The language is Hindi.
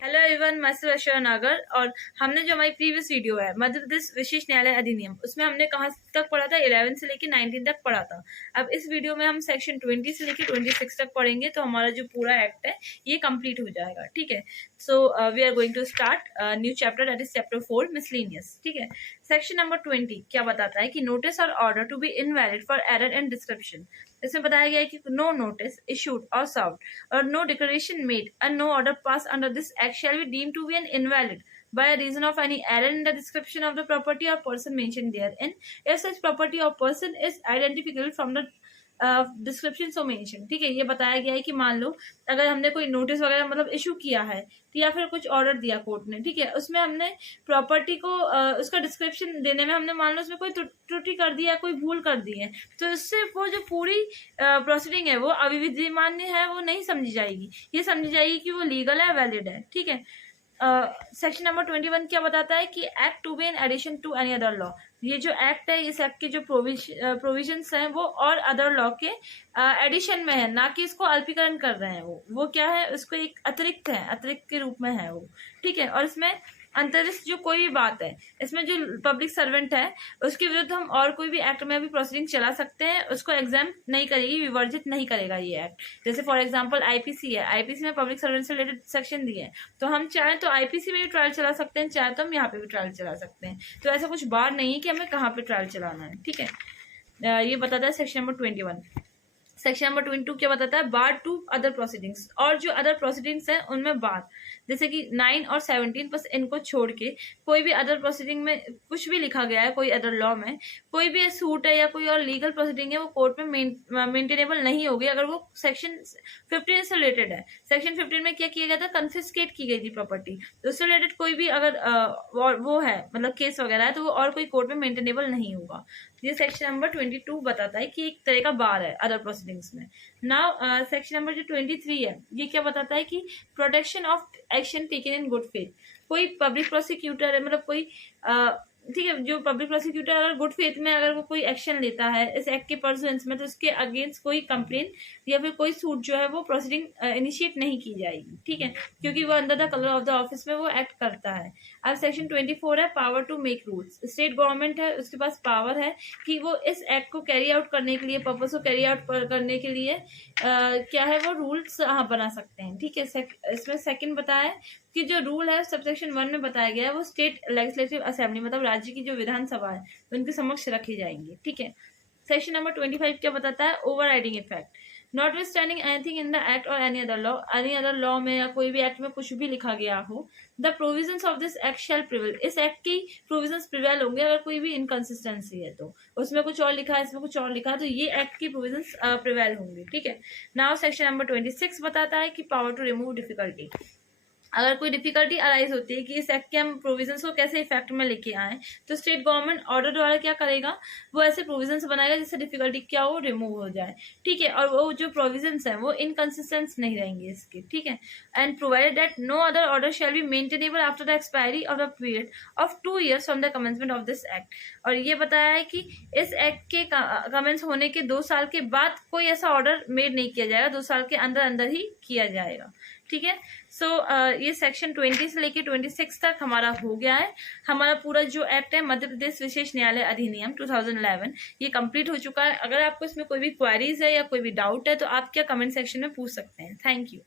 हेलो एवरीवन, मैं सुरक्षा नागर। और हमने जो हमारी प्रीवियस वीडियो है मध्य प्रदेश विशेष न्यायालय अधिनियम, उसमें हमने कहाँ तक पढ़ा था? 11 से लेकर 19 तक पढ़ा था। अब इस वीडियो में हम सेक्शन 20 से लेकर 26 तक पढ़ेंगे, तो हमारा जो पूरा एक्ट है ये कंप्लीट हो जाएगा। ठीक है, so we are going to start new chapter, that is chapter 4 miscellaneous. ठीक है, सेक्शन नंबर 20 क्या बताता है कि नोटिस और order to be invalid for error and description. इसमें बताया गया है कि नो नोटिस इशूड और सर्व्ड और no declaration made and no order pass under this act shall be deemed to be an invalid by a reason of any error in the description of the property or person mentioned therein, if such property or person is identifiable from the description so mention. ठीक है, ये बताया गया है कि मान लो अगर हमने कोई नोटिस वगैरह मतलब इशू किया है तो या फिर कुछ ऑर्डर दिया कोर्ट ने, ठीक है, उसमें हमने प्रॉपर्टी को उसका डिस्क्रिप्शन देने में हमने मान लो उसमें कोई त्रुटि कर दी है, कोई भूल कर दी है, तो इससे वो जो पूरी प्रोसीडिंग है वो अविधिमान्य है, वो नहीं समझी जाएगी। ये समझी जाएगी कि वो लीगल है, वैलिड है। ठीक है, सेक्शन नंबर 21 क्या बताता है कि act to be in addition to any other law. ये जो एक्ट है, इस एक्ट के जो प्रोविजंस हैं वो और अदर लॉ के एडिशन में है, ना कि इसको अल्पीकरण कर रहे हैं। वो क्या है, उसको एक अतिरिक्त है, अतिरिक्त के रूप में है वो। ठीक है, और इसमें अंतरिक्ष जो कोई भी बात है, इसमें जो पब्लिक सर्वेंट है उसके विरुद्ध हम और कोई भी एक्ट में भी प्रोसीडिंग चला सकते हैं, उसको एग्जाम नहीं करेगी, विवर्जित नहीं करेगा ये एक्ट। जैसे फॉर एग्जांपल आईपीसी है, आईपीसी में पब्लिक सर्वेंट से रिलेटेड सेक्शन दिए हैं, तो हम चाहे तो आईपीसी में भी ट्रायल चला सकते हैं, चाहे तो हम यहाँ पे भी ट्रायल चला सकते हैं। तो ऐसा कुछ बार नहीं है कि हमें कहाँ पे ट्रायल चलाना है। ठीक है, ये बताता है सेक्शन नंबर 21। सेक्शन नंबर 22 क्या बताता है? बार टू अदर प्रोसीडिंग्स, और जो अदर प्रोसीडिंग्स हैं उनमें बार, जैसे कि 9 और 17, बस इनको छोड़ के कोई भी अदर प्रोसीडिंग में कुछ भी लिखा गया है, कोई अदर लॉ में कोई भी सूट है या कोई और लीगल प्रोसीडिंग है, वो कोर्ट में मेंटेनेबल नहीं होगी अगर वो सेक्शन 15 से रिलेटेड है। सेक्शन 15 में क्या किया गया था? कन्फिस्केट की गई थी प्रॉपर्टी, तो उससे रिलेटेड कोई भी अगर वो है मतलब केस वगैरह है, तो वो और कोई कोर्ट में मेंटेनेबल नहीं होगा। ये सेक्शन नंबर 22 बताता है कि एक तरह का बार है अदर प्रोसीडिंग्स में। नाउ सेक्शन नंबर जो 23 है, ये क्या बताता है कि protection of action taken in good faith. कोई पब्लिक प्रोसिक्यूटर है, मतलब कोई ठीक है, जो पब्लिक प्रोसिक्यूटर अगर गुड फेथ में अगर वो कोई एक्शन लेता है इस एक्ट के परसुएंस में, तो उसके अगेंस्ट कोई कंप्लेन या फिर कोई सूट जो है वो प्रोसीडिंग इनिशिएट नहीं की जाएगी। ठीक है, क्योंकि वो under the colour of the office में वो एक्ट करता है। अब सेक्शन 24 है power to make rules. State government है, उसके पास पावर है कि वो इस एक्ट को कैरी आउट करने के लिए, पर्पस को कैरी आउट करने के लिए क्या है, वो रूल्स बना सकते हैं। ठीक है, इसमें सेकंड बताया है कि जो रूल है सबसेक्शन 1 में बताया गया है वो स्टेट लेजिस्लेटिव असेंबली, मतलब राज्य की जो विधानसभा है उनके समक्ष रखे जाएंगे। ठीक है, सेक्शन नंबर 25 क्या बताता है? Over riding effect. Not withstanding anything in the act और एनी अदर लॉ में या कोई भी एक्ट में कुछ भी लिखा गया हो, the provisions of this act shall prevail. इस एक्ट की प्रोविजंस प्रिवेल होंगे। अगर कोई भी इनकंसिस्टेंसी है तो उसमें कुछ और लिखा है, इसमें कुछ और लिखा है, तो ये एक्ट की प्रोविजंस प्रिवेल होंगे। ठीक है, नाउ सेक्शन नंबर 26 बताता है कि पावर टू रिमूव डिफिकल्टी। अगर कोई डिफिकल्टी अराइज होती है कि इस एक्ट के हम प्रोविजंस को कैसे इफेक्ट में लेके आए, तो स्टेट गवर्नमेंट ऑर्डर द्वारा क्या करेगा, वो ऐसे प्रोविजंस बनाएगा जिससे डिफिकल्टी क्या हो, रिमूव हो जाए। ठीक है, और वो जो प्रोविजंस हैं वो इनकंसिस्टेंट नहीं रहेंगे इसके। ठीक है, and provided that no other order shall be maintainable after the expiry of the period of 2 years from the commencement of this act. और ये बताया है कि इस एक्ट के कमेंस होने के 2 साल के बाद कोई ऐसा ऑर्डर मेड नहीं किया जाएगा, 2 साल के अंदर अंदर ही किया जाएगा। ठीक है, सो ये सेक्शन 20 से लेके 26 तक हमारा हो गया है। हमारा पूरा जो एक्ट है मध्य प्रदेश विशेष न्यायालय अधिनियम 2011, ये कंप्लीट हो चुका है। अगर आपको इसमें कोई भी क्वेरीज है या कोई भी डाउट है तो आप क्या कमेंट सेक्शन में पूछ सकते हैं। Thank you.